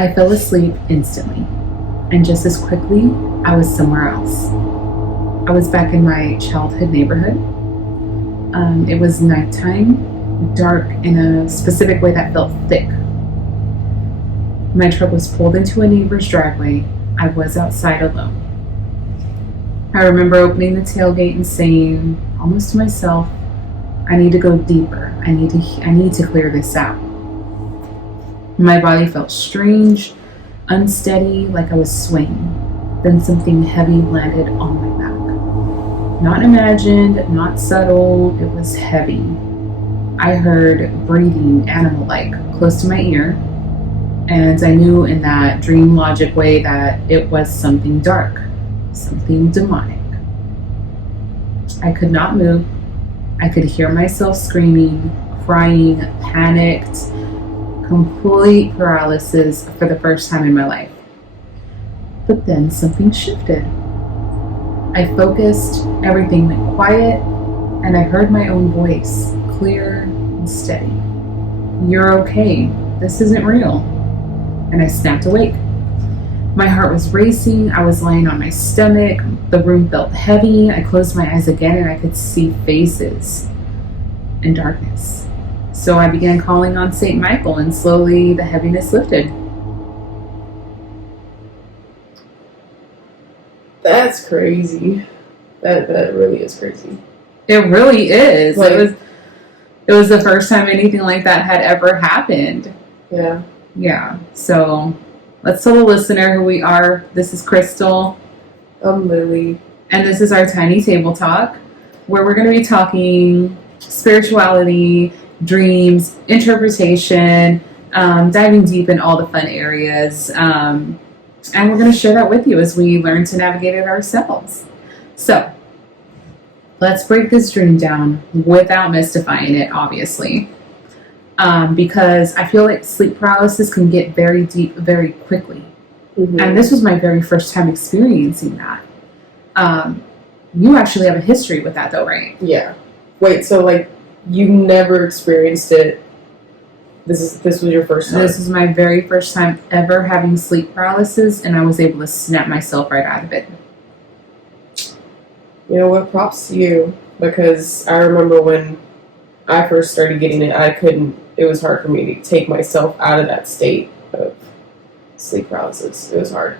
I fell asleep instantly, and just as quickly, I was somewhere else. I was back in my childhood neighborhood. It was nighttime, dark in a specific way that felt thick. My truck was pulled into a neighbor's driveway. I was outside alone. I remember opening the tailgate and saying, almost to myself, I need to go deeper. I need to clear this out. My body felt strange, unsteady, like I was swaying. Then something heavy landed on my back. Not imagined, not subtle, it was heavy. I heard breathing, animal-like, close to my ear, and I knew in that dream logic way that it was something dark, something demonic. I could not move. I could hear myself screaming, crying, panicked, complete paralysis for the first time in my life. But then something shifted. I focused, everything went quiet, and I heard my own voice, clear and steady. You're okay. This isn't real. And I snapped awake. My heart was racing. I was lying on my stomach. The room felt heavy. I closed my eyes again and I could see faces in darkness. So I began calling on St. Michael, and slowly the heaviness lifted. That's crazy. That really is crazy. It really is. Like, it was the first time anything like that had ever happened. Yeah. Yeah. So let's tell the listener who we are. This is Crystal. I'm Lily. And this is our Tiny Table Talk, where we're going to be talking spirituality, dreams, interpretation, diving deep in all the fun areas. And we're going to share that with you as we learn to navigate it ourselves. So let's break this dream down without mystifying it, obviously. Because I feel like sleep paralysis can get very deep very quickly. Mm-hmm. And this was my very first time experiencing that. You actually have a history with that though, right? Yeah. Wait, so like you never experienced it. This was your first time? This is my very first time ever having sleep paralysis, and I was able to snap myself right out of it. You know what? Props to you, because I remember when I first started getting it, it was hard for me to take myself out of that state of sleep paralysis. It was hard.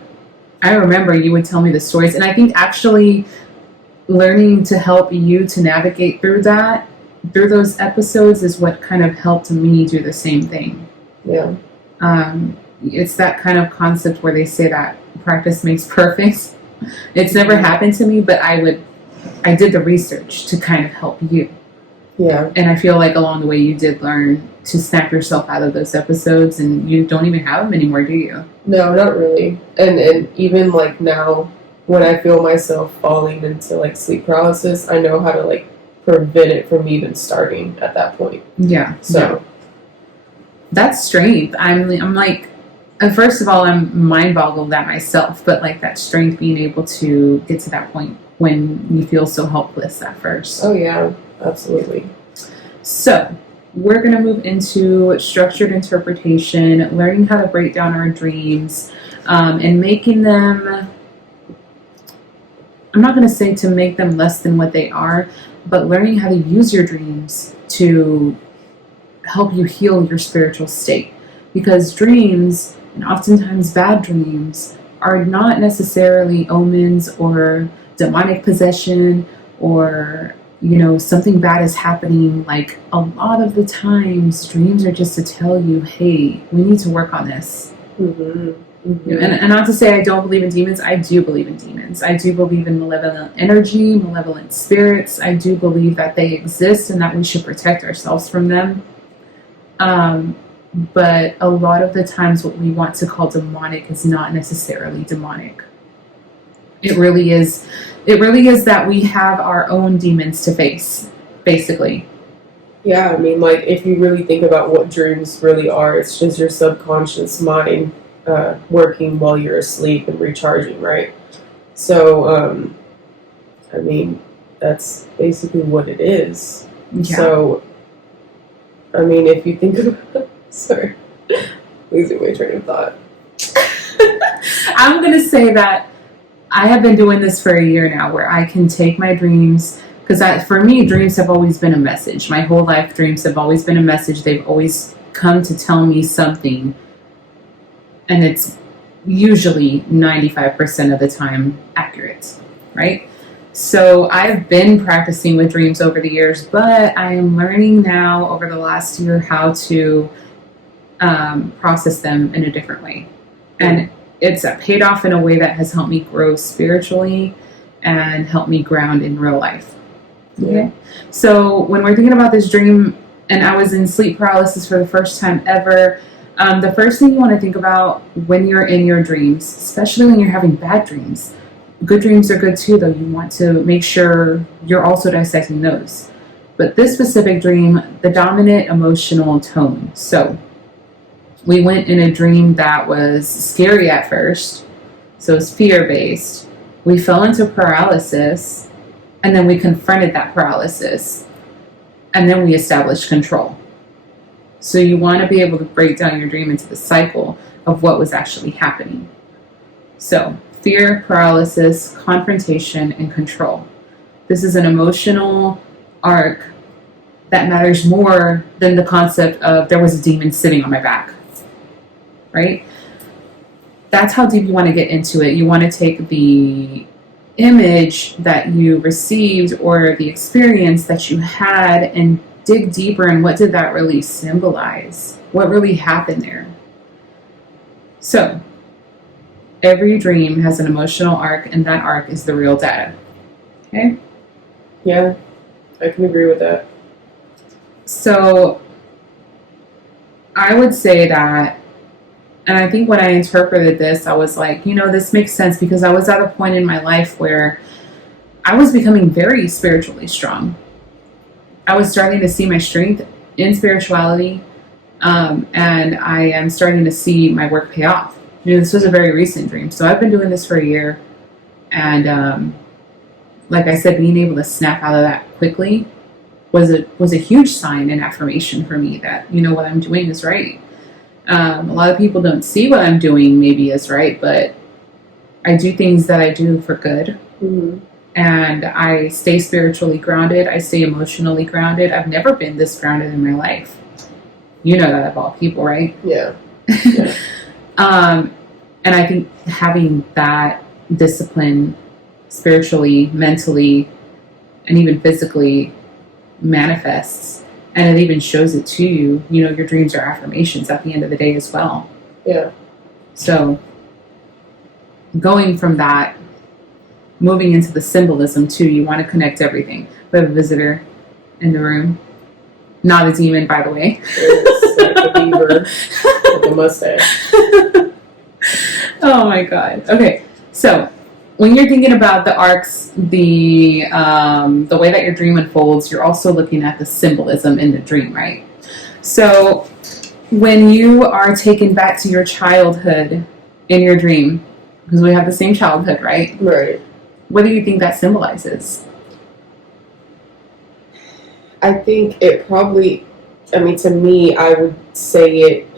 I remember you would tell me the stories, and I think actually learning to help you to navigate through those episodes is what kind of helped me do the same thing. Yeah. It's that kind of concept where they say that practice makes perfect. It's never happened to me, but I did the research to kind of help you. Yeah. And I feel like along the way you did learn to snap yourself out of those episodes, and you don't even have them anymore, do you? No, not really. And even like now, when I feel myself falling into like sleep paralysis, I know how to like prevent it from even starting at that point. Yeah. So yeah. That's strength. I'm like, first of all, I'm mind boggled at myself, but like that strength being able to get to that point when you feel so helpless at first. Oh yeah, absolutely. So we're going to move into structured interpretation, learning how to break down our dreams, and making them, I'm not going to say to make them less than what they are, but learning how to use your dreams to help you heal your spiritual state. Because dreams, and oftentimes bad dreams, are not necessarily omens or demonic possession or, something bad is happening. Like a lot of the times, dreams are just to tell you, hey, we need to work on this. Mm-hmm. Mm-hmm. And not to say I don't believe in demons. I do believe in demons. I do believe in malevolent energy, malevolent spirits. I do believe that they exist and that we should protect ourselves from them. But a lot of the times what we want to call demonic is not necessarily demonic. It really is that we have our own demons to face, basically. Yeah, I mean, like, if you really think about what dreams really are, it's just your subconscious mind working while you're asleep and recharging, right? So, I mean, that's basically what it is. Yeah. So, I mean, if you think about... Sorry. Losing my train of thought. I'm going to say that I have been doing this for a year now, where I can take my dreams, because for me, dreams have always been a message. My whole life, dreams have always been a message. They've always come to tell me something, and it's usually 95% of the time accurate, right? So I've been practicing with dreams over the years, but I am learning now over the last year how to process them in a different way. And it's paid off in a way that has helped me grow spiritually and helped me ground in real life. Okay. So when we're thinking about this dream, and I was in sleep paralysis for the first time ever, the first thing you want to think about when you're in your dreams, especially when you're having bad dreams, good dreams are good too, though. You want to make sure you're also dissecting those. But this specific dream, the dominant emotional tone. So we went in a dream that was scary at first, so it's fear-based. We fell into paralysis, and then we confronted that paralysis, and then we established control. So you want to be able to break down your dream into the cycle of what was actually happening. So fear, paralysis, confrontation, and control. This is an emotional arc that matters more than the concept of there was a demon sitting on my back. Right? That's how deep you want to get into it. You want to take the image that you received or the experience that you had and dig deeper in what did that really symbolize? What really happened there? So, every dream has an emotional arc, and that arc is the real data. Okay? Yeah, I can agree with that. So, I would say that, and I think when I interpreted this, I was like, this makes sense, because I was at a point in my life where I was becoming very spiritually strong. I was starting to see my strength in spirituality, and I am starting to see my work pay off. This was a very recent dream. So I've been doing this for a year, and like I said, being able to snap out of that quickly was a huge sign and affirmation for me that, what I'm doing is right. A lot of people don't see what I'm doing maybe as right, but I do things that I do for good. Mm-hmm. And I stay spiritually grounded. I stay emotionally grounded. I've never been this grounded in my life. You know that of all people, right? Yeah. And I think having that discipline spiritually, mentally, and even physically manifests, and it even shows it to you. Your dreams are affirmations at the end of the day as well. Yeah. So going from that, moving into the symbolism too, you want to connect everything. We have a visitor in the room. Not a demon, by the way. It's like a beaver with a mustache. Oh my God. Okay, so when you're thinking about the arcs, the way that your dream unfolds, you're also looking at the symbolism in the dream, right? So when you are taken back to your childhood in your dream, because we have the same childhood, right? Right. What do you think that symbolizes? I think it probably, to me, I would say it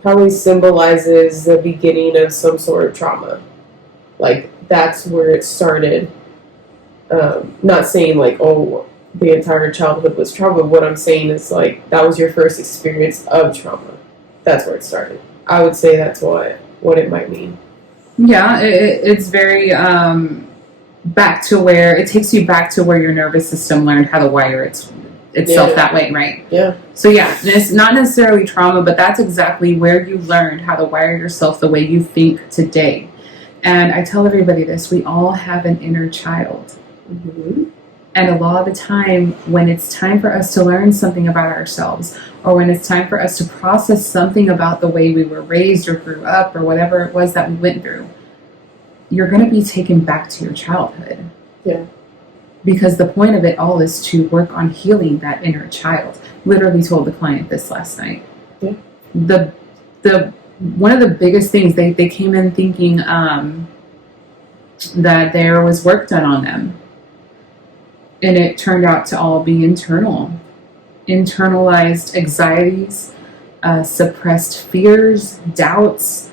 probably symbolizes the beginning of some sort of trauma. Like, that's where it started. Not saying, like, oh, the entire childhood was trauma. What I'm saying is, like, that was your first experience of trauma. That's where it started. I would say that's what it might mean. Yeah, it's very back to where it takes you back to where your nervous system learned how to wire itself that way, right? Yeah. So yeah, it's not necessarily trauma, but that's exactly where you learned how to wire yourself the way you think today. And I tell everybody this: we all have an inner child. Mm-hmm. And a lot of the time, when it's time for us to learn something about ourselves, or when it's time for us to process something about the way we were raised or grew up or whatever it was that we went through, you're going to be taken back to your childhood. Yeah. Because the point of it all is to work on healing that inner child. Literally told the client this last night. Yeah. The one of the biggest things, they came in thinking that there was work done on them. And it turned out to all be internal. Internalized anxieties, suppressed fears, doubts,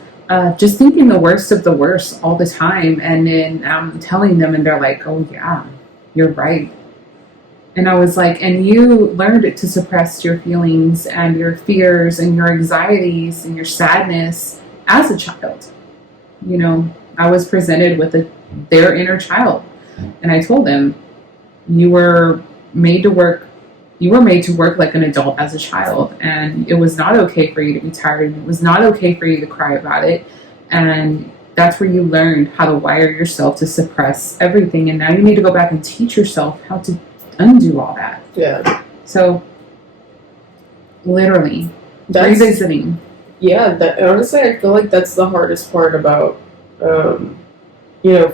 just thinking the worst of the worst all the time. And then I'm telling them, and they're like, oh, yeah, you're right. And I was like, and you learned to suppress your feelings and your fears and your anxieties and your sadness as a child. You know, I was presented with their inner child. And I told them, you were made to work like an adult as a child. And it was not okay for you to be tired. It was not okay for you to cry about it. And that's where you learned how to wire yourself to suppress everything. And now you need to go back and teach yourself how to undo all that. Yeah. So, literally, revisiting. Yeah, honestly, I feel like that's the hardest part about,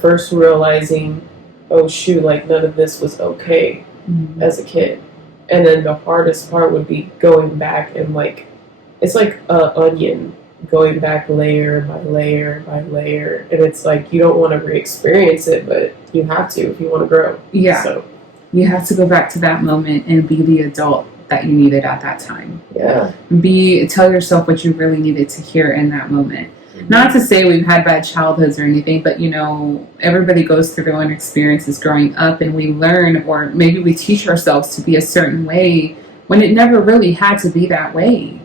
first realizing, oh shoot, like none of this was okay as a kid. And then the hardest part would be going back and like, it's like an onion, going back layer by layer by layer. And it's like, you don't want to re-experience it, but you have to if you want to grow. Yeah. So you have to go back to that moment and be the adult that you needed at that time. Yeah. Tell yourself what you really needed to hear in that moment. Not to say we've had bad childhoods or anything, but everybody goes through their own experiences growing up, and we learn, or maybe we teach ourselves to be a certain way when it never really had to be that way.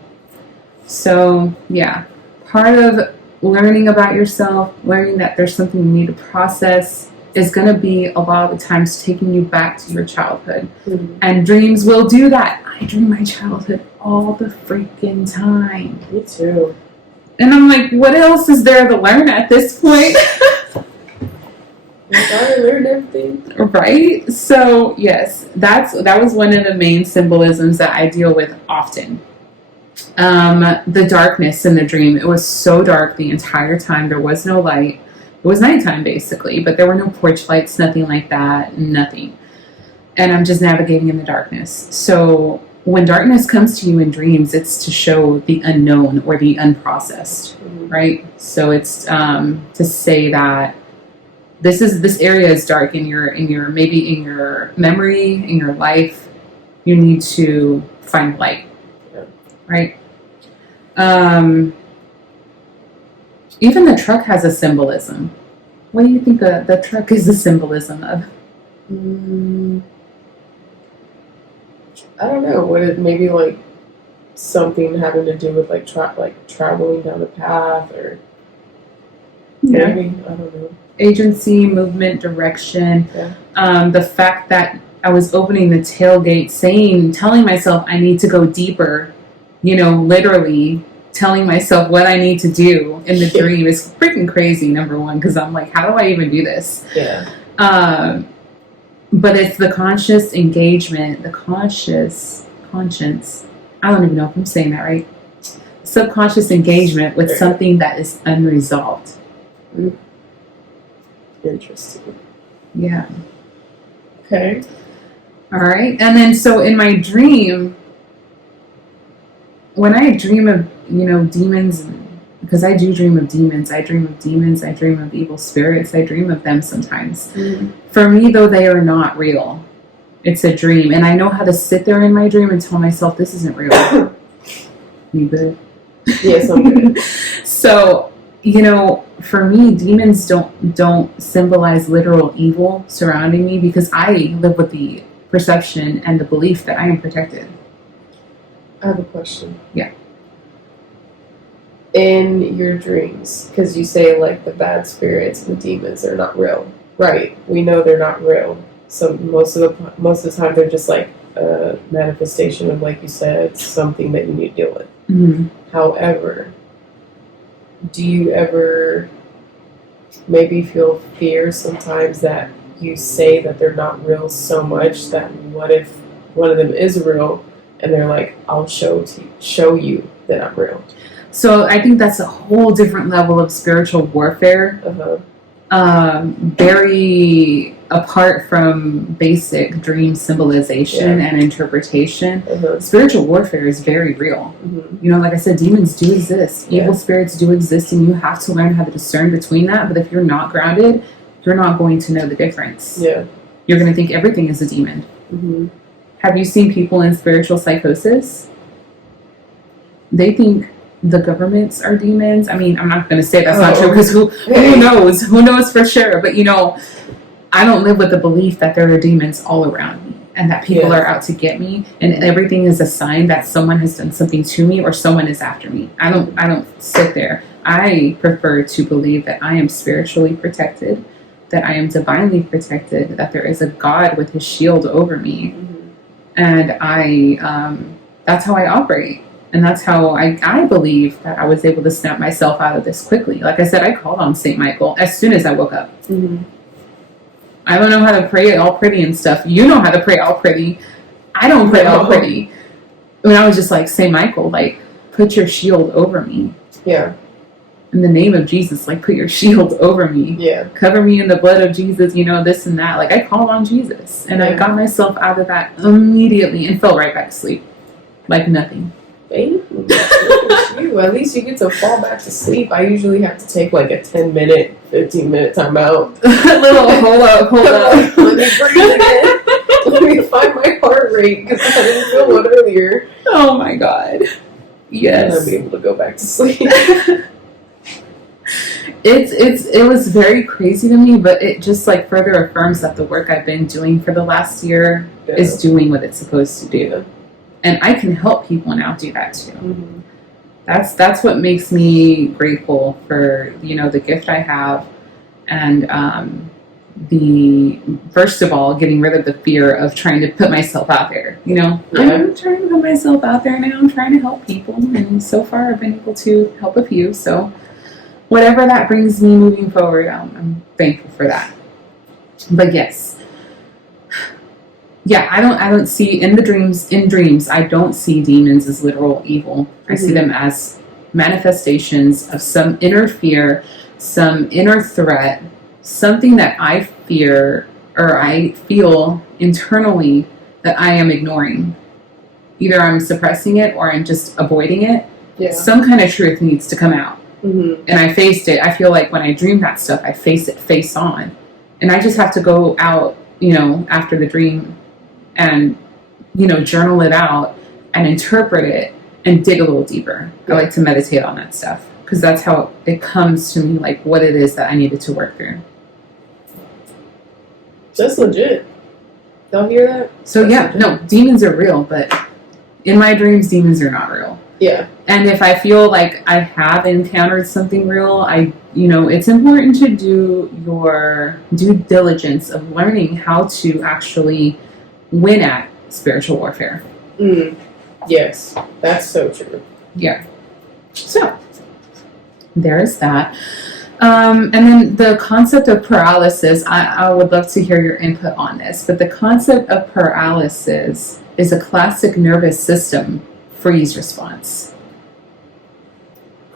So yeah, part of learning about yourself, learning that there's something you need to process, is going to be a lot of the times taking you back to your childhood. And dreams will do that. I dream my childhood all the freaking time. Me too. And I'm like, what else is there to learn at this point? I learned everything. Right? So, yes, that was one of the main symbolisms that I deal with often. The darkness in the dream. It was so dark the entire time. There was no light. It was nighttime, basically, but there were no porch lights, nothing like that, nothing. And I'm just navigating in the darkness. So when darkness comes to you in dreams, it's to show the unknown or the unprocessed, right? So it's to say that this area is dark in your maybe in your memory, in your life. You need to find light, right? Even the truck has a symbolism. What do you think the truck is a symbolism of? I don't know. Would it maybe like something having to do with like traveling down a path, or maybe I don't know. Agency, movement, direction. Yeah. The fact that I was opening the tailgate, telling myself I need to go deeper. Literally telling myself what I need to do in the dream is freaking crazy, number one, because I'm like, how do I even do this? Yeah. But it's the conscious engagement, the conscience. I don't even know if I'm saying that right. Subconscious engagement with something that is unresolved. Interesting. Yeah. Okay. All right. And then so in my dream, when I dream of, demons, because I do dream of demons, I dream of evil spirits, I dream of them sometimes. For me, though, they are not real. It's a dream. And I know how to sit there in my dream and tell myself, this isn't real. You good? Yes, I'm good. So, for me, demons don't symbolize literal evil surrounding me, because I live with the perception and the belief that I am protected. I have a question. Yeah. In your dreams, because you say like the bad spirits and the demons are not real, right? We know they're not real. So most of the time they're just like a manifestation of, like you said, something that you need to deal with. Mm-hmm. However, do you ever maybe feel fear sometimes that you say that they're not real so much that what if one of them is real? And they're like, I'll show you that I'm real. So I think that's a whole different level of spiritual warfare. Very apart from basic dream symbolization and interpretation. Spiritual warfare is very real. Like I said, demons do exist. Evil spirits do exist, and you have to learn how to discern between that. But if you're not grounded, you're not going to know the difference. Yeah. You're going to think everything is a demon. Have you seen people in spiritual psychosis? They think the governments are demons. I mean, I'm not going to say that's not true, Oh. because who knows? Who knows for sure? But, I don't live with the belief that there are demons all around me and that people Yeah. are out to get me, and everything is a sign that someone has done something to me or someone is after me. I don't sit there. I prefer to believe that I am spiritually protected, that I am divinely protected, that there is a God with his shield over me. And that's how I operate. And that's how I believe that I was able to snap myself out of this quickly. Like I said, I called on St. Michael as soon as I woke up. I don't know how to pray all pretty and stuff. You know how to pray all pretty. I don't pray all pretty. When I was just like, St. Michael, like, put your shield over me. Yeah. In the name of Jesus, like, put your shield over me. Yeah. Cover me in the blood of Jesus, this and that. Like, I called on Jesus. And I got myself out of that immediately and fell right back to sleep. Like nothing. Thank you. At least you get to fall back to sleep. I usually have to take like a 10-minute, 15-minute time out. Little hold up. Let me breathe again. Let me find my heart rate, because I didn't feel one earlier. Oh my God. Yes. And I'll be able to go back to sleep. It was very crazy to me, but it just like further affirms that the work I've been doing for the last year is doing what it's supposed to do. And I can help people now do that too. That's what makes me grateful for, the gift I have, and the first of all, getting rid of the fear of trying to put myself out there. I'm trying to put myself out there now. I'm trying to help people, and so far I've been able to help a few. So whatever that brings me moving forward, I'm thankful for that. But yes. Yeah, I don't see in dreams, I don't see demons as literal evil. I see them as manifestations of some inner fear, some inner threat, something that I fear or I feel internally that I am ignoring. Either I'm suppressing it or I'm just avoiding it. Yeah. Some kind of truth needs to come out. And I faced it. I feel like when I dream that stuff, I face it face on. And I just have to go out, after the dream and, journal it out and interpret it and dig a little deeper. I like to meditate on that stuff because that's how it comes to me, like what it is that I needed to work through. That's legit. Y'all hear that? So no, demons are real, but in my dreams, demons are not real. Yeah. And if I feel like I have encountered something real, it's important to do your due diligence of learning how to actually win at spiritual warfare. Yes, that's so true. Yeah. So, there's that. And then the concept of paralysis, I would love to hear your input on this, but the concept of paralysis is a classic nervous system freeze response.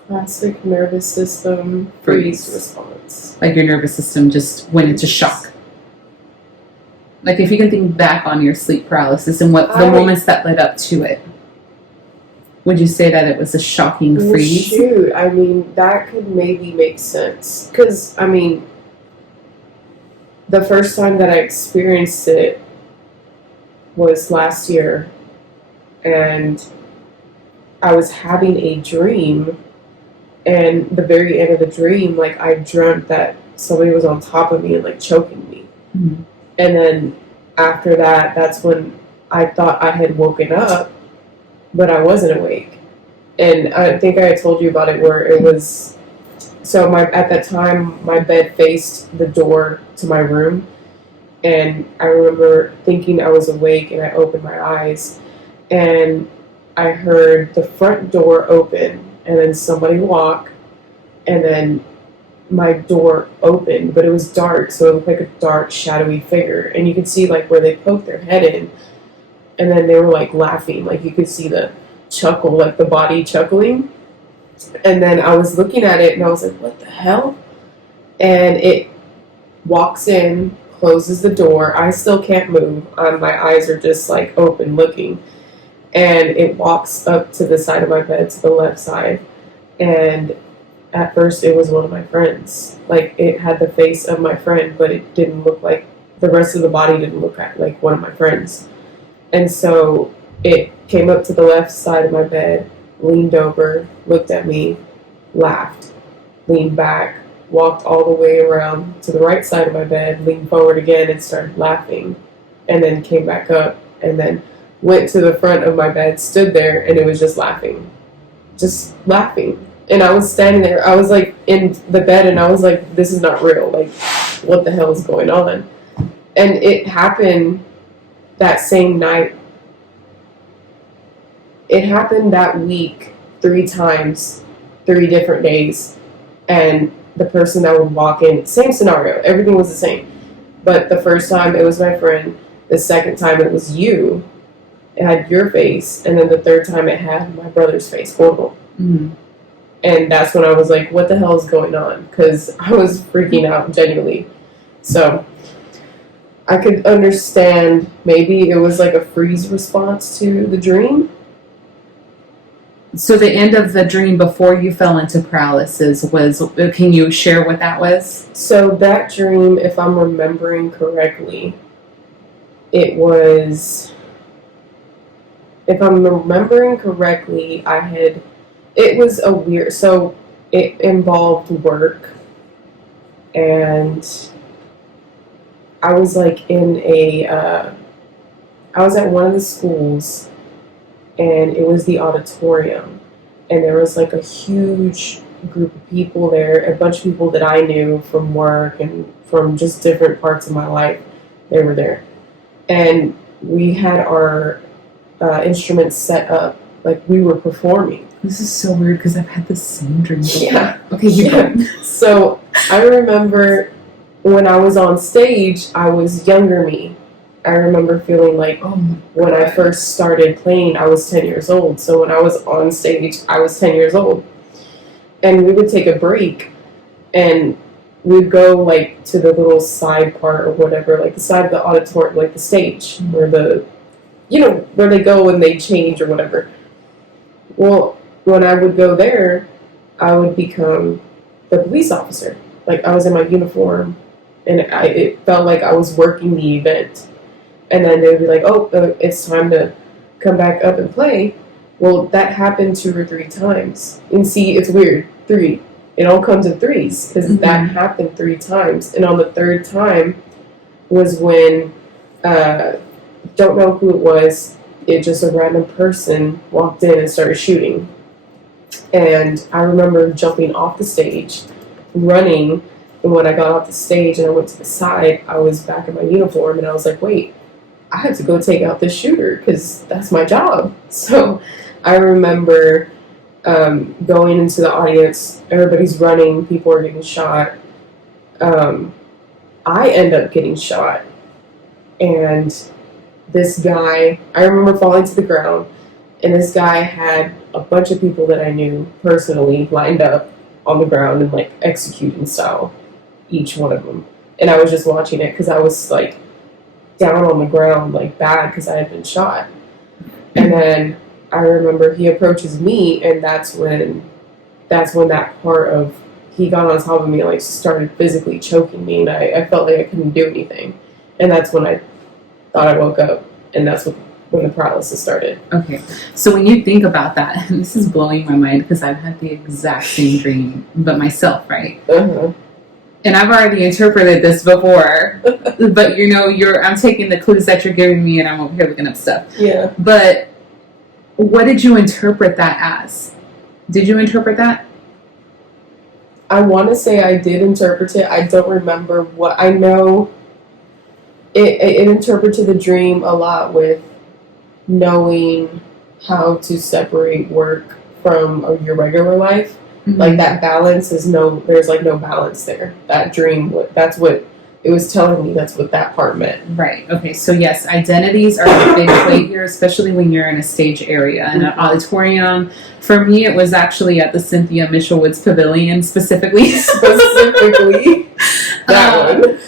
Classic nervous system freeze response. Like your nervous system just went into shock. Like if you can think back on your sleep paralysis and what the moments that led up to it, would you say that it was a shocking freeze? Shoot, I mean, that could maybe make sense. Because, I mean, the first time that I experienced it was last year, and I was having a dream, and the very end of the dream, like, I dreamt that somebody was on top of me and, like, choking me. Mm-hmm. And then after that, that's when I thought I had woken up, but I wasn't awake. And I think I had told you about it, where it was, so at that time, my bed faced the door to my room, and I remember thinking I was awake, and I opened my eyes, and I heard the front door open, and then somebody walk, and then my door opened, but it was dark, so it looked like a dark, shadowy figure, and you could see like where they poked their head in, and then they were like laughing, like you could see the chuckle, like the body chuckling, and then I was looking at it, and I was like, what the hell? And it walks in, closes the door, I still can't move, my eyes are just like open looking, and it walks up to the side of my bed, to the left side, and at first it was one of my friends. Like, it had the face of my friend, but it didn't look like, the rest of the body didn't look like one of my friends. And so it came up to the left side of my bed, leaned over, looked at me, laughed, leaned back, walked all the way around to the right side of my bed, leaned forward again and started laughing, and then came back up and then went to the front of my bed, stood there, and it was just laughing. Just laughing. And I was standing there, I was like in the bed, and I was like, this is not real. Like, what the hell is going on? And it happened that same night. It happened that week 3 times, 3 different days. And the person that would walk in, same scenario, everything was the same. But the first time it was my friend, the second time it was you, it had your face, and then the third time it had my brother's face, horrible. Mm-hmm. And that's when I was like, what the hell is going on? Because I was freaking out, genuinely. So I could understand maybe it was like a freeze response to the dream. So the end of the dream before you fell into paralysis was, can you share what that was? So that dream, if I'm remembering correctly, it was, if I'm remembering correctly, it was a weird, so it involved work, and I was like I was at one of the schools, and it was the auditorium, and there was like a huge group of people there, a bunch of people that I knew from work and from just different parts of my life. They were there, and we had our instruments set up like we were performing. This is so weird because I've had the same dream before. Yeah. Okay, you Yeah. So I remember when I was on stage, I was younger me. I remember feeling like when I first started playing, I was 10 years old. So when I was on stage, I was 10 years old. And we would take a break, and we'd go like to the little side part or whatever, like the side of the auditorium, like the stage, where where they go and they change or whatever. Well, when I would go there, I would become the police officer. Like, I was in my uniform, and it felt like I was working the event. And then they would be like, oh, it's time to come back up and play. Well, that happened 2 or 3 times. And see, it's weird. 3. It all comes in threes, because that happened 3 times. And on the 3rd time was when, don't know who it was, it just a random person walked in and started shooting. And I remember jumping off the stage, running, and when I got off the stage and I went to the side, I was back in my uniform, and I was like, wait, I have to go take out this shooter, because that's my job. So I remember going into the audience, everybody's running, people are getting shot. I end up getting shot, and this guy, I remember falling to the ground, and this guy had a bunch of people that I knew personally lined up on the ground and like executing style, each one of them. And I was just watching it because I was like down on the ground, like bad, because I had been shot. And then I remember he approaches me, and that's when that part of, he got on top of me and like started physically choking me, and I felt like I couldn't do anything. And that's when I thought I woke up, and that's when the paralysis started. Okay, so when you think about that, and this is blowing my mind because I've had the exact same dream, but myself, right? Uh-huh. And I've already interpreted this before, but I'm taking the clues that you're giving me, and I'm over here looking up stuff. Yeah. But what did you interpret that as? Did you interpret that? I want to say I did interpret it. I don't remember what. I know it interpreted the dream a lot with knowing how to separate work from your regular life. Mm-hmm. Like that balance there's no balance there. That dream, that's what it was telling me, that's what that part meant. Right. Okay. So yes, identities are a big play here, especially when you're in a stage area. In an auditorium, for me, it was actually at the Cynthia Mitchell Woods Pavilion specifically. That one.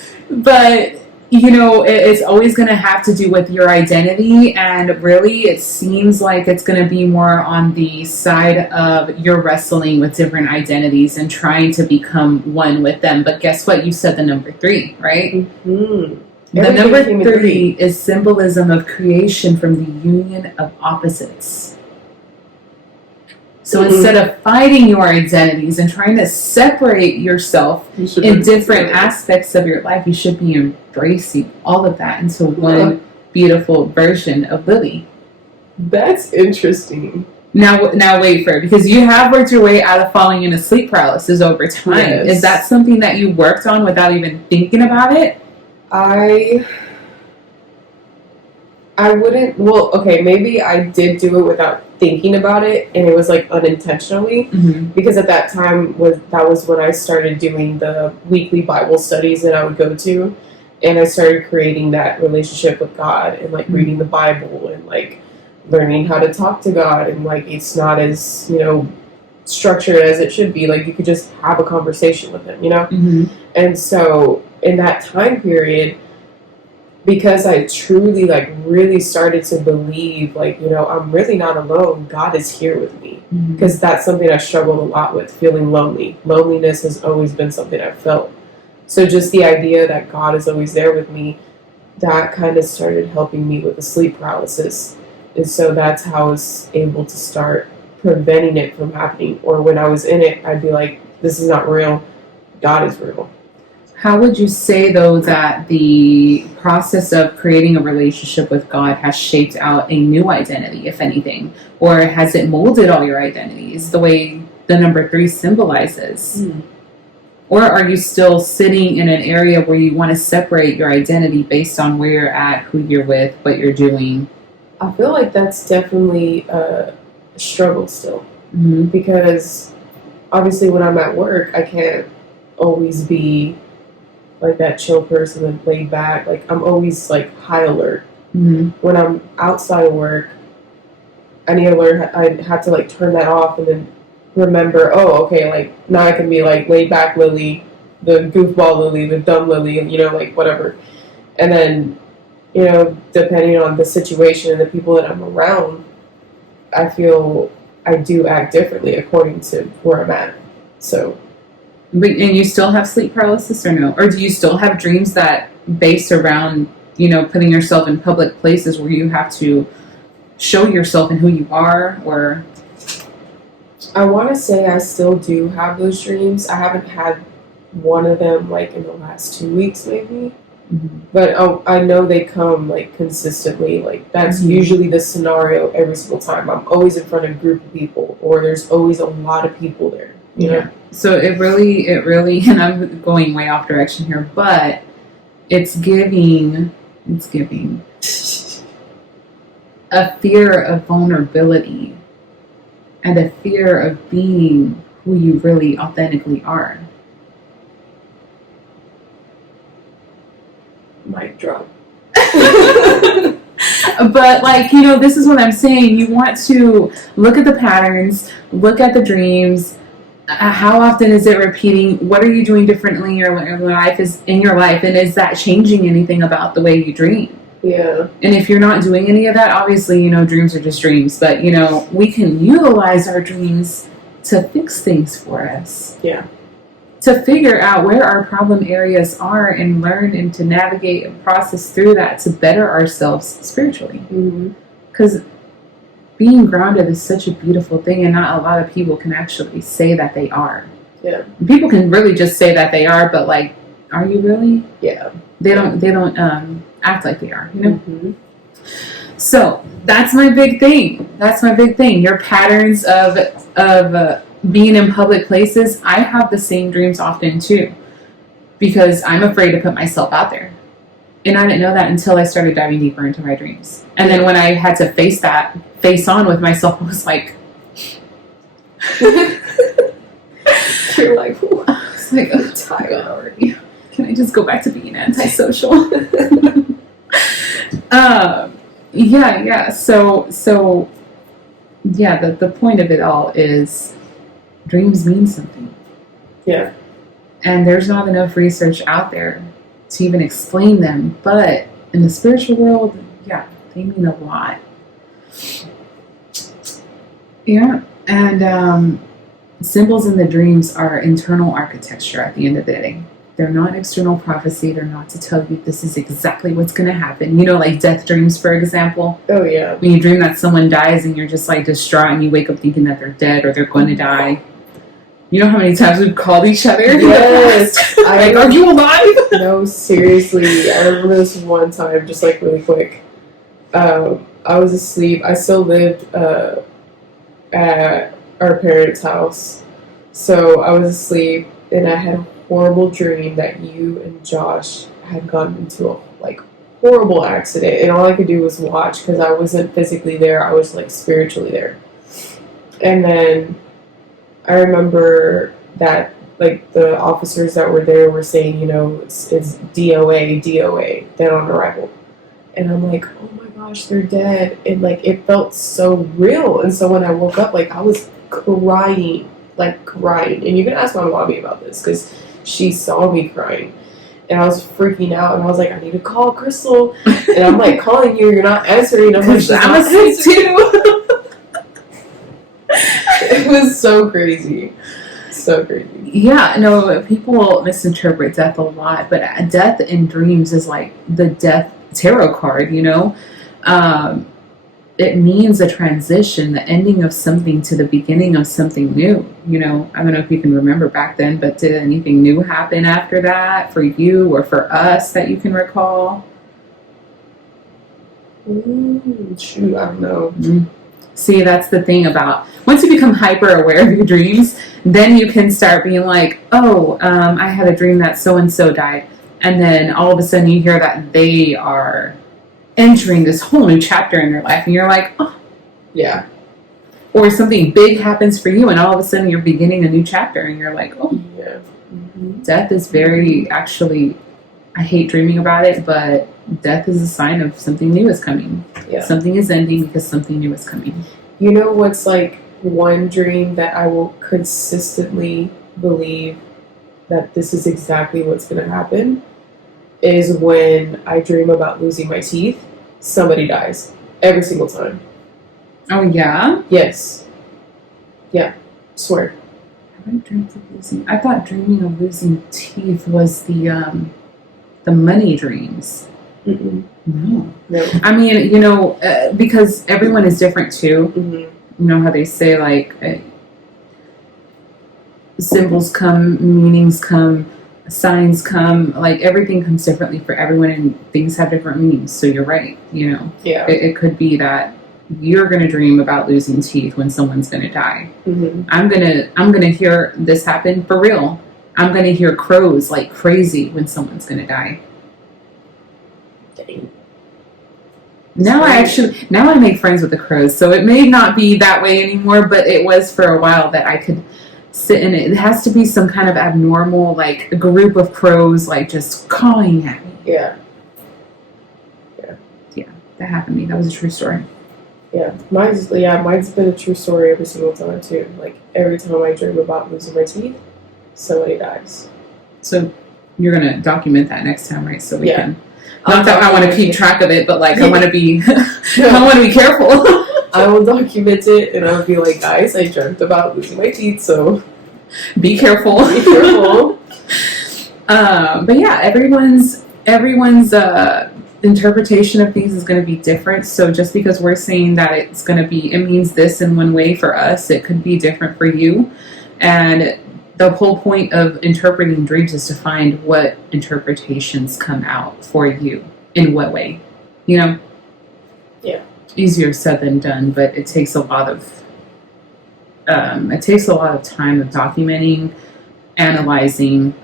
But it's always going to have to do with your identity, and really it seems like it's going to be more on the side of you're wrestling with different identities and trying to become one with them. But guess what? You said the number 3, right? Mm-hmm. The number 3 is symbolism of creation from the union of opposites. So instead of fighting your identities and trying to separate yourself in different aspects of your life, you should be embracing all of that into one beautiful version of Lily. That's interesting. Now wait for it, because you have worked your way out of falling into sleep paralysis over time. Yes. Is that something that you worked on without even thinking about it? I wouldn't. Well, okay, maybe I did do it without thinking about it, and it was like unintentionally, because at that time that was when I started doing the weekly Bible studies that I would go to, and I started creating that relationship with God and like reading the Bible and like learning how to talk to God, and like it's not as, you know, structured as it should be. Like you could just have a conversation with him, you know? And so in that time period, because I truly like really started to believe, like, you know, I'm really not alone. God is here with me. Because that's something I struggled a lot with, feeling lonely. Loneliness has always been something I've felt. So just the idea that God is always there with me, that kind of started helping me with the sleep paralysis. And so that's how I was able to start preventing it from happening. Or when I was in it, I'd be like, this is not real. God is real. How would you say, though, that the process of creating a relationship with God has shaped out a new identity, if anything? Or has it molded all your identities the way the number 3 symbolizes? Or are you still sitting in an area where you want to separate your identity based on where you're at, who you're with, what you're doing? I feel like that's definitely a struggle still. Because obviously when I'm at work, I can't always be like that chill person and laid back. Like I'm always like high alert. When I'm outside of work, I need to learn. I have to like turn that off and then remember. Oh, okay. Like now I can be like laid back Lily, the goofball Lily, the dumb Lily, and you know, like whatever. And then, you know, depending on the situation and the people that I'm around, I feel I do act differently according to where I'm at. So. But, and you still have sleep paralysis or no? Or do you still have dreams that base around, you know, putting yourself in public places where you have to show yourself and who you are? Or I want to say I still do have those dreams. I haven't had one of them like in the last 2 weeks maybe. But I know they come like consistently. Like that's usually the scenario every single time. I'm always in front of a group of people, or there's always a lot of people there. You know? So it really, and I'm going way off direction here, but it's giving a fear of vulnerability and a fear of being who you really authentically are. Mic drop. But like, you know, this is what I'm saying. You want to look at the patterns, look at the dreams. How often is it repeating? What are you doing differently in your life? And is that changing anything about the way you dream? Yeah. And if you're not doing any of that, obviously, you know, dreams are just dreams. But, you know, we can utilize our dreams to fix things for us. Yeah. To figure out where our problem areas are and learn and to navigate and process through that to better ourselves spiritually. Because being grounded is such a beautiful thing, and not a lot of people can actually say that they are. Yeah. People can really just say that they are, but like, are you really? Yeah. They don't act like they are, you know? So that's my big thing. Your patterns of being in public places, I have the same dreams often too, because I'm afraid to put myself out there. And I didn't know that until I started diving deeper into my dreams. And then when I had to face on with myself, I was like, you're like, I was like, I'm tired already. Can I just go back to being antisocial? Yeah. So yeah, the point of it all is dreams mean something. Yeah. And there's not enough research out there to even explain them. But in the spiritual world, yeah, they mean a lot. Yeah. And symbols in the dreams are internal architecture at the end of the day. They're not external prophecy. They're not to tell you this is exactly what's going to happen. You know, like death dreams, for example. Oh, yeah. When you dream that someone dies and you're just like distraught and you wake up thinking that they're dead or they're going to die. You know how many times we've called each other? Yes. Like, are you alive? No, seriously. I remember this one time, just like really quick. I was asleep. I still lived at our parents' house. So I was asleep and I had a horrible dream that you and Josh had gotten into a horrible accident, and all I could do was watch because I wasn't physically there. I was spiritually there. And then I remember that the officers that were there were saying, you know, it's DOA, dead on arrival. And I'm like, oh my gosh, they're dead. And it felt so real. And so when I woke up, I was crying. And you can ask my mommy about this because she saw me crying. And I was freaking out. And I was like, I need to call Crystal. And I'm calling you. You're not answering. I'm like, I'm asleep too. It was so crazy. So crazy. Yeah, no, people misinterpret death a lot. But death in dreams is like the death tarot card, you know? It means a transition, the ending of something to the beginning of something new. You know, I don't know if you can remember back then, but did anything new happen after that for you or for us that you can recall? Shoot, I don't know. See, that's the thing about once you become hyper aware of your dreams, then you can start being like, oh, I had a dream that so-and-so died. And then all of a sudden you hear that they are entering this whole new chapter in their life, and you're like, oh. Yeah. Or something big happens for you, and all of a sudden you're beginning a new chapter, and you're like, oh. Yeah. Mm-hmm. Death is very, actually, I hate dreaming about it, but death is a sign of something new is coming. Yeah. Something is ending because something new is coming. You know what's one dream that I will consistently believe that this is exactly what's going to happen? Is when I dream about losing my teeth, somebody dies. Every single time. Oh, yeah? Yes. Yeah. Swear. Have I dreamt of losing? I thought dreaming of losing teeth was the money dreams. Mm-mm. No. I mean, you know, because everyone is different too. Mm-hmm. You know how they say, symbols come, meanings come, signs come, everything comes differently for everyone, and things have different meanings. So you're right, you know. Yeah. It could be that you're gonna dream about losing teeth when someone's gonna die. Mm-hmm. I'm gonna hear this happen for real. I'm gonna hear crows like crazy when someone's gonna die. Dang. Now I make friends with the crows, so it may not be that way anymore, but it was for a while that I could sit in it. It has to be some kind of abnormal, a group of crows, just cawing at me. Yeah. Yeah, that happened to me. That was a true story. Yeah, mine's been a true story every single time too. Every time I dream about losing my teeth, somebody dies. So you're gonna document that next time, right? So we can. Not I'll that I want to keep track of it, but I want to be. I want to be careful. I will document it, and I'll be like, guys, I dreamt about losing my teeth, so be careful. Be careful. But yeah, everyone's interpretation of things is going to be different. So just because we're saying that it means this in one way for us, it could be different for you. And the whole point of interpreting dreams is to find what interpretations come out for you in what way, you know. Yeah. Easier said than done, but it takes a lot of time of documenting, analyzing,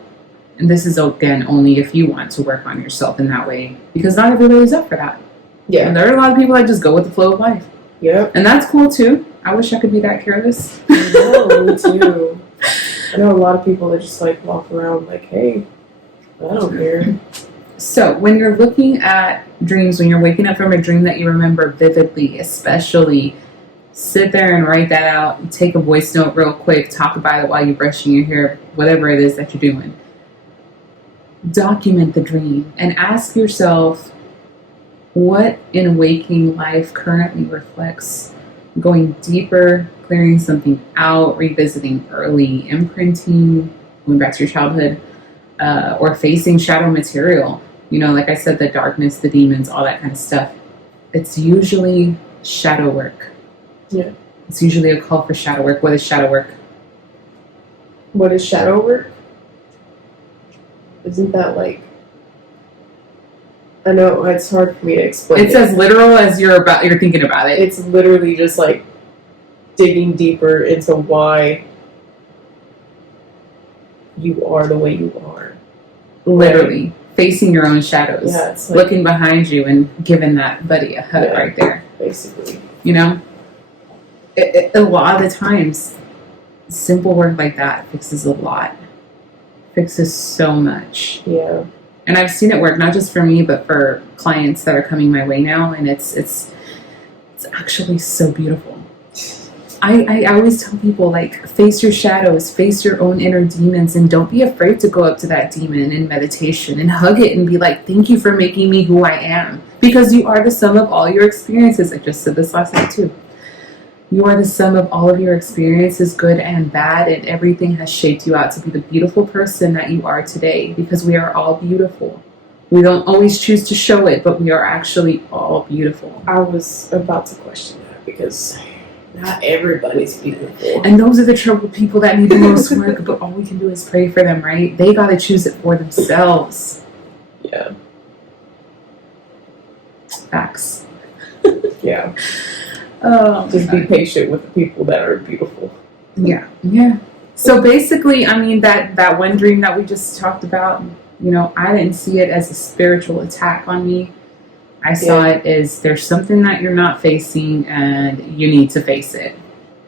and this is again only if you want to work on yourself in that way, because not everybody's up for that. Yeah, and there are a lot of people that just go with the flow of life. Yeah, and that's cool too. I wish I could be that careless. I know, me too. I know a lot of people that just walk around hey, I don't care. So when you're looking at dreams, when you're waking up from a dream that you remember vividly, especially, sit there and write that out. Take a voice note real quick. Talk about it while you're brushing your hair, whatever it is that you're doing. Document the dream and ask yourself, what in waking life currently reflects going deeper, clearing something out, revisiting early imprinting, going back to your childhood, or facing shadow material, like I said, the darkness, the demons, all that kind of stuff, it's usually shadow work. Yeah. It's usually a call for shadow work. What is shadow work? What is shadow work? Isn't that like... I know it's hard for me to explain. It's as literal as you're thinking about it. It's literally just like digging deeper into why you are the way you are. Literally facing your own shadows. Yeah, it's like, looking behind you and giving that buddy a hug right there. Basically. A lot of the times, simple work like that fixes a lot. Fixes so much. Yeah. And I've seen it work not just for me, but for clients that are coming my way now, and it's actually so beautiful. I always tell people, like, face your shadows, face your own inner demons, and don't be afraid to go up to that demon in meditation and hug it and be like, thank you for making me who I am. Because you are the sum of all your experiences. I just said this last night too. You are the sum of all of your experiences, good and bad, and everything has shaped you out to be the beautiful person that you are today, because we are all beautiful. We don't always choose to show it, but we are actually all beautiful. I was about to question that, because not everybody's beautiful. And those are the troubled people that need the most work, but all we can do is pray for them, right? They got to choose it for themselves. Yeah. Facts. Yeah. Oh, just be patient with the people that are beautiful. Yeah. So basically, I mean, that one dream that we just talked about, I didn't see it as a spiritual attack on me. I saw it as there's something that you're not facing and you need to face it.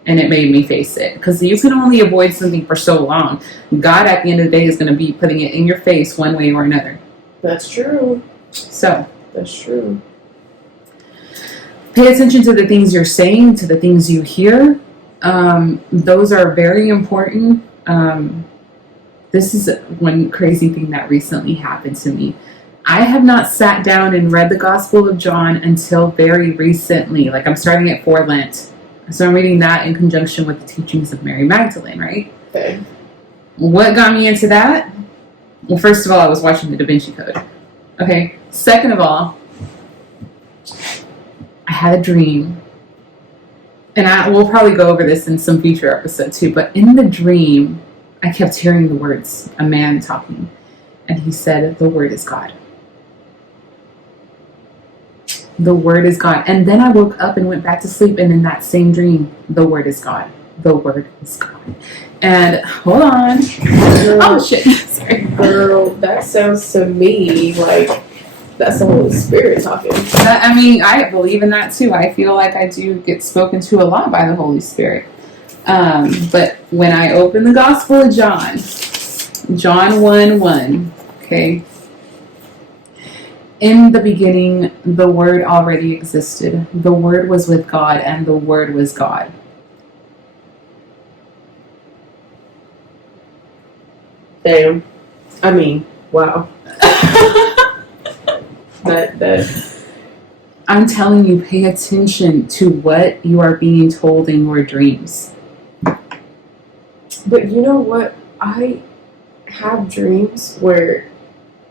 And it made me face it, because you can only avoid something for so long. God, at the end of the day, is going to be putting it in your face one way or another. That's true. So. That's true. Pay attention to the things you're saying, to the things you hear. Those are very important. This is one crazy thing that recently happened to me. I have not sat down and read the Gospel of John until very recently. Like, I'm starting at 4 Lent. So I'm reading that in conjunction with the teachings of Mary Magdalene, right? Okay. What got me into that? Well, first of all, I was watching the Da Vinci Code. Okay. Second of all, I had a dream, and we'll probably go over this in some future episode too, but in the dream, I kept hearing the words, a man talking, and he said, the Word is God. The Word is God. And then I woke up and went back to sleep, and in that same dream, the Word is God. The Word is God. And hold on. Girl, oh, shit. Sorry. Girl, that sounds to me like that's the Holy Spirit talking. I believe in that too. I feel like I do get spoken to a lot by the Holy Spirit. But when I open the Gospel of John 1:1, okay? In the beginning, the Word already existed. The Word was with God, and the Word was God. Damn. Wow. that I'm telling you, pay attention to what you are being told in your dreams. But you know what? I have dreams where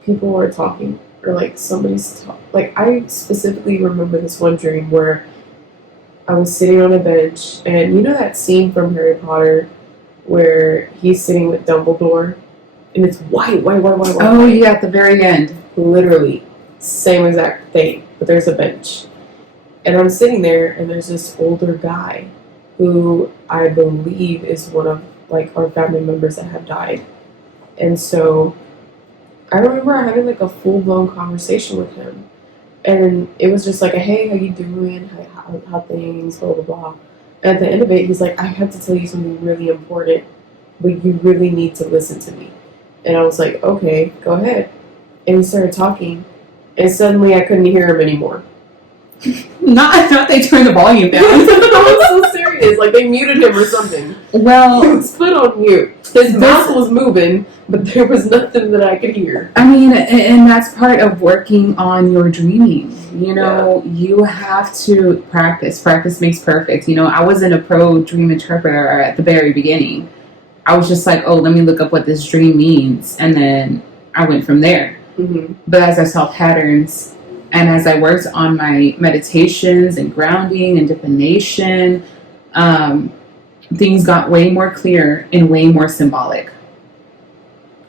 people are talking, or like somebody's talking. Like, I specifically remember this one dream where I was sitting on a bench, and you know that scene from Harry Potter where he's sitting with Dumbledore, and it's white. Oh, yeah, at the very end. Literally, same exact thing, but there's a bench. And I'm sitting there, and there's this older guy who I believe is one of, like, our family members that have died. And so I remember having, like, a full-blown conversation with him. And it was just like, hey, how you doing? How things, blah, blah, blah. And at the end of it, he's like, I have to tell you something really important, but you really need to listen to me. And I was like, okay, go ahead. And we started talking, and suddenly I couldn't hear him anymore. Not they turned the volume down. I was so serious. Like, they muted him or something. Well, he was put on mute. His mouth was moving, but there was nothing that I could hear. I mean, and that's part of working on your dreaming. You have to practice. Practice makes perfect. I wasn't a pro dream interpreter at the very beginning. I was just like, oh, let me look up what this dream means. And then I went from there. Mm-hmm. But as I saw patterns and as I worked on my meditations and grounding and divination, things got way more clear and way more symbolic.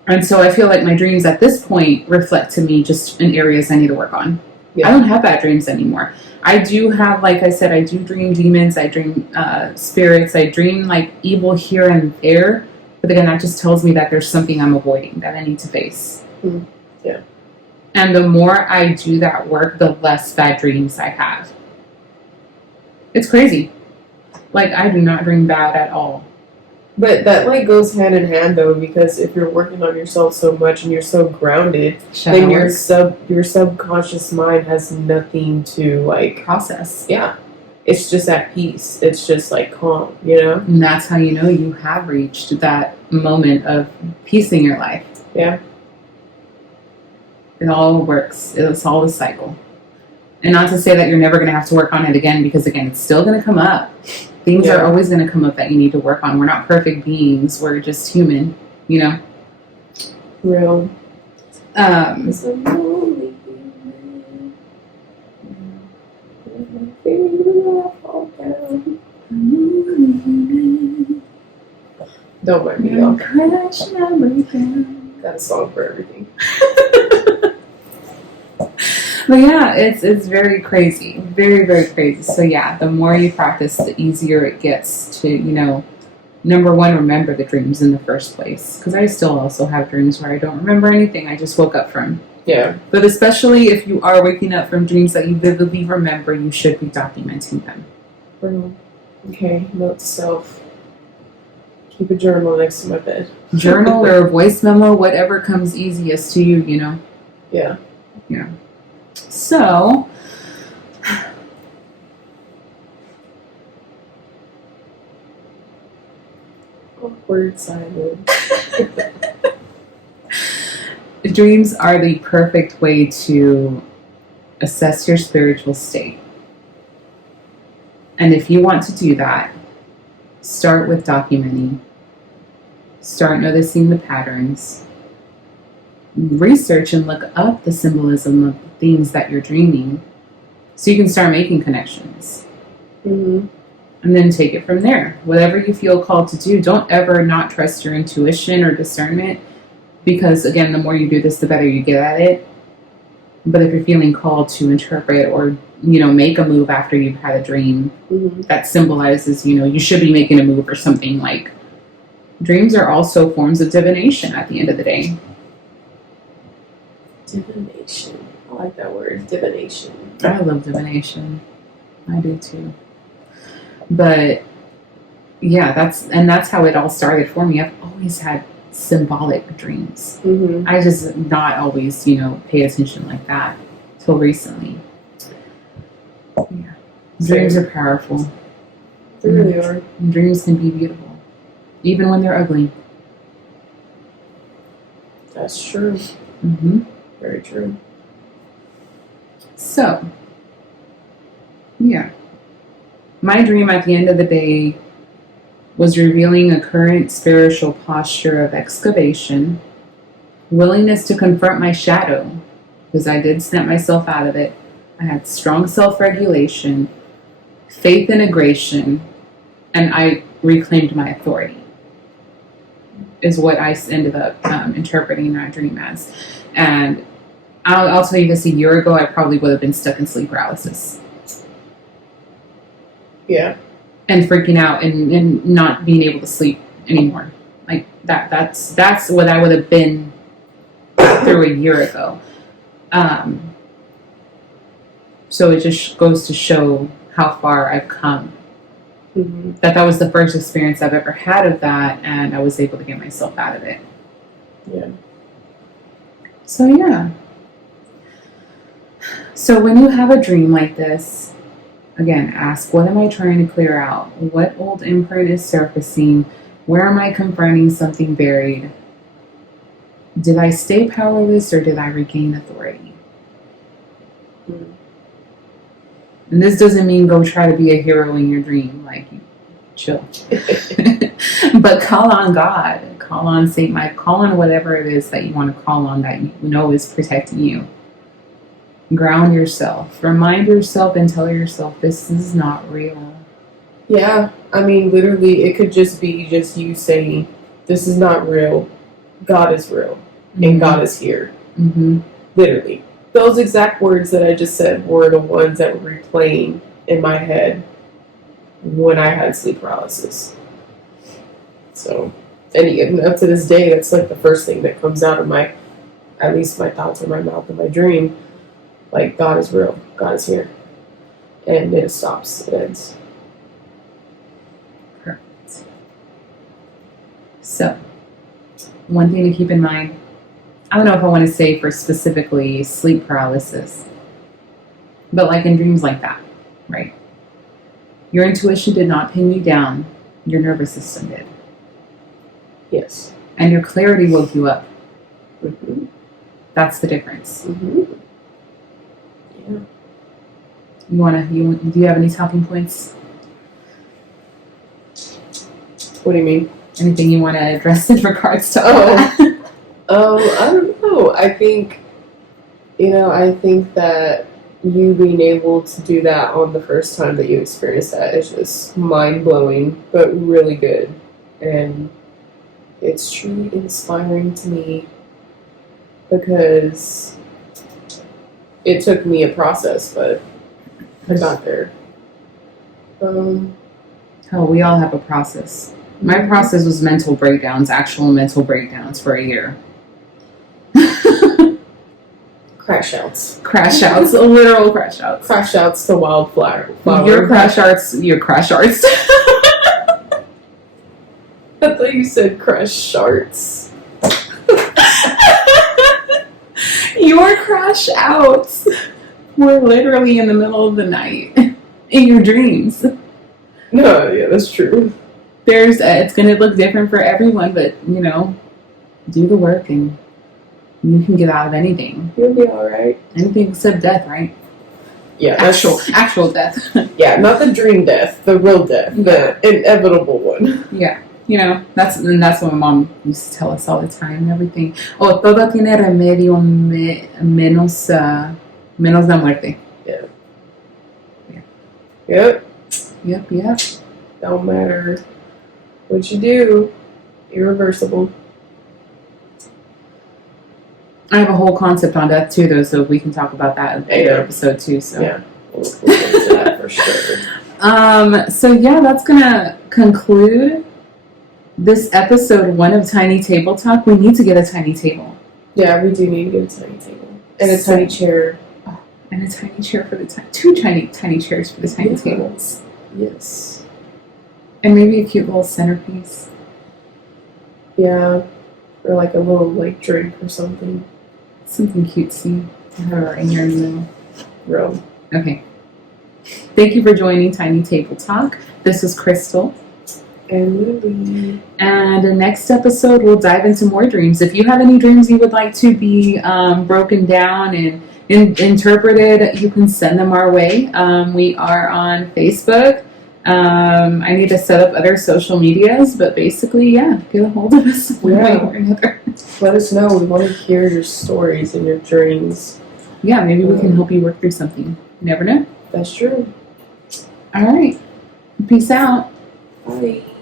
And so I feel like my dreams at this point reflect to me just in areas I need to work on. Yeah. I don't have bad dreams anymore. I do have, like I said, I do dream demons, I dream spirits, I dream like evil here and there. But again, that just tells me that there's something I'm avoiding that I need to face. Mm-hmm. Yeah. And the more I do that work, the less bad dreams I have. It's crazy. Like, I do not dream bad at all. But that like goes hand in hand though, because if you're working on yourself so much and you're so grounded, then your subconscious mind has nothing to like process. Yeah. It's just at peace. It's just like calm, you know? And that's how you know you have reached that moment of peace in your life. Yeah. It all works. It's all a cycle. And not to say that you're never going to have to work on it again, because again, it's still going to come up. Things are always going to come up that you need to work on. We're not perfect beings. We're just human, you know? Real. Don't mind me, y'all. Got a song for everything. But yeah, it's very crazy. Very, very crazy. So yeah, the more you practice, the easier it gets to, you know, number one, remember the dreams in the first place. Because I still also have dreams where I don't remember anything I just woke up from. Yeah. But especially if you are waking up from dreams that you vividly remember, you should be documenting them. Okay, note to self. Keep a journal next to my bed. Journal or a voice memo, whatever comes easiest to you, you know? Yeah. Yeah. So, awkward silence. Dreams are the perfect way to assess your spiritual state. And if you want to do that, start with documenting. Start noticing the patterns. Research and look up the symbolism of the things that you're dreaming so you can start making connections. Mm-hmm. And then take it from there. Whatever you feel called to do, don't ever not trust your intuition or discernment, because again, the more you do this, the better you get at it. But if you're feeling called to interpret or, you know, make a move after you've had a dream that symbolizes, you know, you should be making a move or something, like, dreams are also forms of divination at the end of the day. Divination. I like that word, divination. I love divination. I do too. But yeah, that's how it all started for me. I've always had symbolic dreams. I just not always, you know, pay attention like that till recently. Yeah. Dreams are powerful. They really are. Dreams can be beautiful, even when they're ugly. That's true. Mm-hmm. Very true. So, yeah. My dream at the end of the day was revealing a current spiritual posture of excavation, willingness to confront my shadow, because I did snap myself out of it. I had strong self-regulation, faith integration, and I reclaimed my authority, is what I ended up interpreting that dream as. And I'll tell you this, a year ago, I probably would have been stuck in sleep paralysis. Yeah. And freaking out and not being able to sleep anymore. Like that's what I would have been through a year ago. So it just goes to show how far I've come. That was the first experience I've ever had of that, and I was able to get myself out of it. Yeah. So yeah. So when you have a dream like this, again, ask, what am I trying to clear out? What old imprint is surfacing? Where am I confronting something buried? Did I stay powerless or did I regain authority? And this doesn't mean go try to be a hero in your dream. Like, chill. But call on God. call on Saint Mike, call on whatever it is that you want to call on that you know is protecting you. Ground yourself. Remind yourself and tell yourself this is not real. Yeah, I mean, literally, it could just be just you saying, this is not real. God is real. And God is here. Mm-hmm. Literally. Those exact words that I just said were the ones that were replaying in my head when I had sleep paralysis. So, and even up to this day, that's like the first thing that comes out of at least my thoughts or my mouth in my dream. Like, God is real. God is here. And it stops. It ends. Perfect. So, one thing to keep in mind, I don't know if I want to say for specifically sleep paralysis, but like in dreams like that, right? Your intuition did not pin you down. Your nervous system did. Yes. And your clarity woke you up. Mm-hmm. That's the difference. Mm-hmm. Yeah. Do you have any talking points? What do you mean? Anything you want to address in regards to all that? I don't know. I think that you being able to do that on the first time that you experience that is just mind-blowing, but really good. And it's truly inspiring to me because it took me a process, but I got there. Oh, we all have a process. My process was actual mental breakdowns for a year. Crash outs. Crash outs, literal crash outs. Crash outs to wildflower. Your crash outs. I thought you said crash sharts. Your crash outs were literally in the middle of the night in your dreams. No, yeah, that's true. It's going to look different for everyone, but do the work and you can get out of anything. You'll be all right. Anything except death, right? Yeah, actual death. Yeah, not the dream death, the real death, the inevitable one. Yeah, that's what my mom used to tell us all the time and everything. Oh, todo tiene remedio menos la muerte. Yeah. Yeah. Yep. Don't matter what you do, irreversible. I have a whole concept on death too, though, so we can talk about that in a later episode too. So yeah, we'll get into that for sure. So yeah, that's gonna conclude this episode 1 of Tiny Table Talk. We need to get a tiny table. Yeah, we do need to get a tiny table and a tiny chair. Oh, and a tiny chair for the two tiny chairs for the tiny tables. Yes. And maybe a cute little centerpiece. Yeah, or like a little drink or something. Something cutesy in your new room. Okay. Thank you for joining Tiny Table Talk. This is Crystal. And Lily. And the next episode, we'll dive into more dreams. If you have any dreams you would like to be broken down and interpreted, you can send them our way. We are on Facebook. I need to set up other social medias, but basically, yeah, get a hold of us one way or another. Let us know. We want to hear your stories and your dreams. Yeah, maybe we can help you work through something. You never know. That's true. All right. Peace out. Bye.